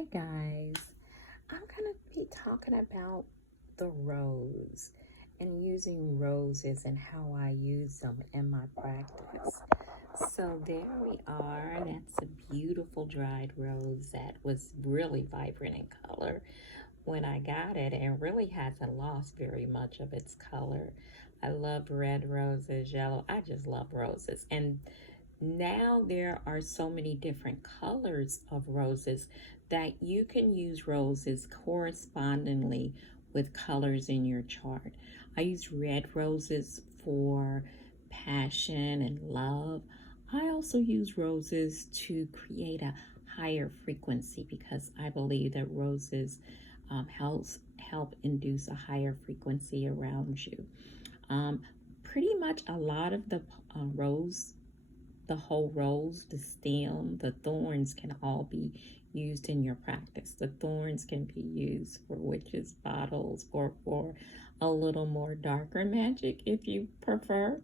Hey guys, I'm going to be talking about the rose and using roses and how I use them in my practice. So there we are. That's a beautiful dried rose that was really vibrant in color when I got it and really hasn't lost very much of its color. I love red roses, yellow. I just love roses. And now there are so many different colors of roses that you can use roses correspondingly with colors in your chart. I use red roses for passion and love. I also use roses to create a higher frequency because I believe that roses help induce a higher frequency around you. Pretty much a lot of the whole rose, the stem, the thorns can all be used in your practice. The thorns can be used for witches' bottles or for a little more darker magic if you prefer.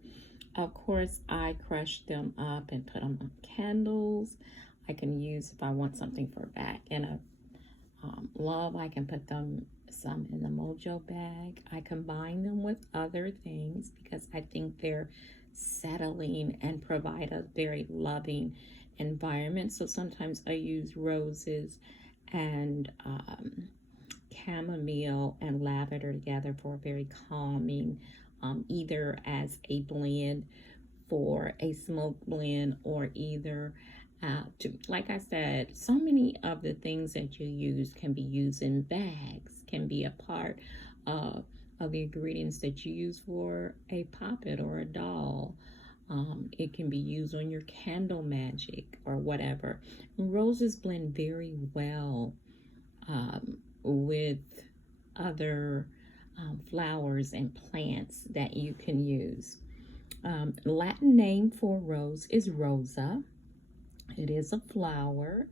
Of course, I crush them up and put them on candles. I can use, if I want something for back and a love, I can put them some in the mojo bag. I combine them with other things because I think they're settling and provide a very loving environment. So sometimes I use roses and chamomile and lavender together for a very calming, either as a blend for a smoke blend or either like I said, so many of the things that you use can be used in bags, can be a part of the ingredients that you use for a puppet or a doll. It can be used on your candle magic or whatever. Roses blend very well with other flowers and plants that you can use. Latin name for rose is rosa. It is a flower.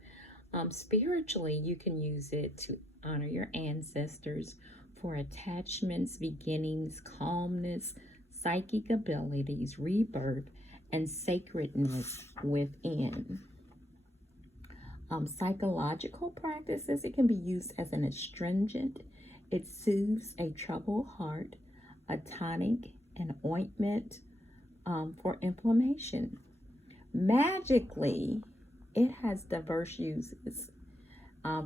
Spiritually, you can use it to honor your ancestors for attachments, beginnings, calmness, psychic abilities, rebirth, and sacredness within. Psychological practices, it can be used as an astringent. It soothes a troubled heart, a tonic, an ointment for inflammation. Magically, it has diverse uses,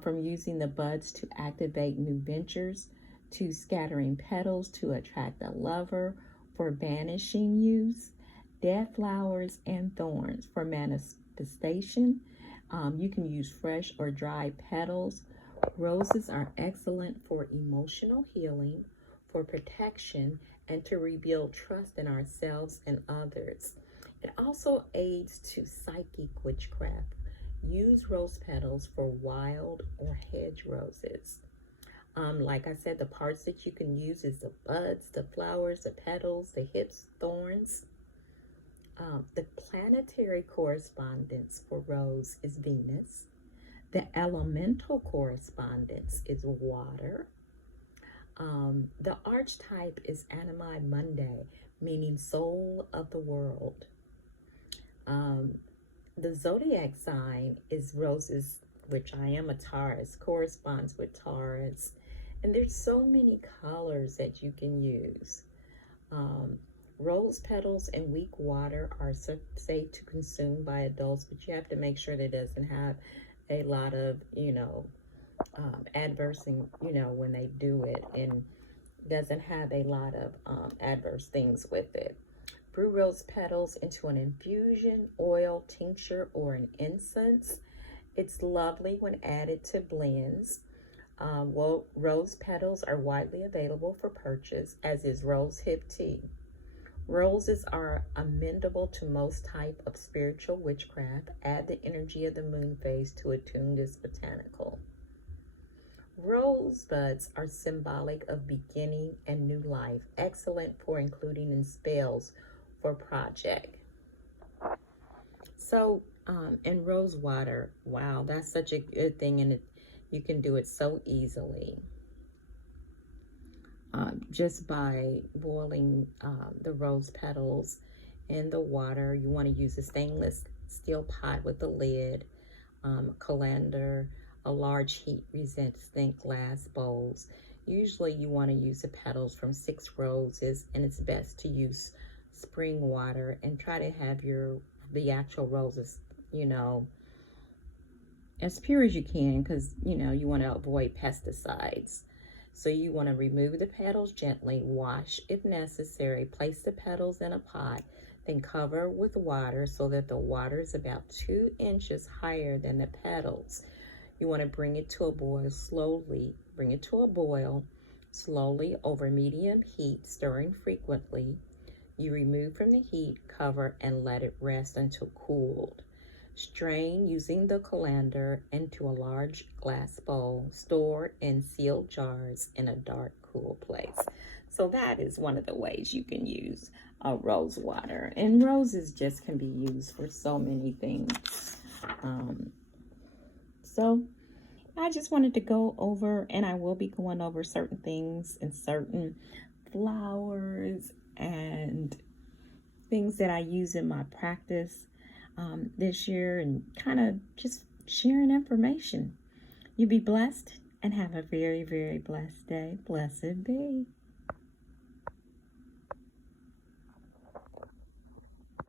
from using the buds to activate new ventures, to scattering petals to attract a lover, for banishing use, dead flowers and thorns for manifestation. You can use fresh or dried petals. Roses are excellent for emotional healing, for protection, and to rebuild trust in ourselves and others. It also aids to psychic witchcraft. Use rose petals for wild or hedge roses. Like I said, the parts that you can use is the buds, the flowers, the petals, the hips, thorns. The planetary correspondence for rose is Venus. The elemental correspondence is water. The archetype is Animi Mundi, meaning soul of the world. The zodiac sign is roses, which I am a Taurus, corresponds with Taurus. And there's so many colors that you can use. Rose petals and weak water are safe to consume by adults, but you have to make sure that it doesn't have a lot of, adverse, when they do it, and doesn't have a lot of adverse things with it. Brew rose petals into an infusion, oil, tincture, or an incense. It's lovely when added to blends. Rose petals are widely available for purchase, as is rose hip tea. Roses are amenable to most type of spiritual witchcraft. Add the energy of the moon phase to attune this botanical. Rosebuds are symbolic of beginning and new life, excellent for including in spells for project. So, and rose water, wow, that's such a good thing, and you can do it so easily. Just by boiling the rose petals in the water. You want to use a stainless steel pot with a lid, colander, a large heat-resistant glass bowls. Usually you want to use the petals from 6 roses, and it's best to use spring water and try to have the actual roses, you know, as pure as you can, because you know you want to avoid pesticides. So you want to remove the petals gently, wash if necessary, place the petals in a pot, then cover with water so that the water is about 2 inches higher than the petals. You want to bring it to a boil slowly. Bring it to a boil slowly over medium heat, stirring frequently. You remove from the heat, cover, and let it rest until cooled. Strain using the colander into a large glass bowl. Store in sealed jars in a dark, cool place. So that is one of the ways you can use rose water. And roses just can be used for so many things. So I just wanted to go over, and I will be going over certain things and certain flowers and things that I use in my practice this year, and kind of just sharing information. You be blessed and have a very, very blessed day. Blessed be.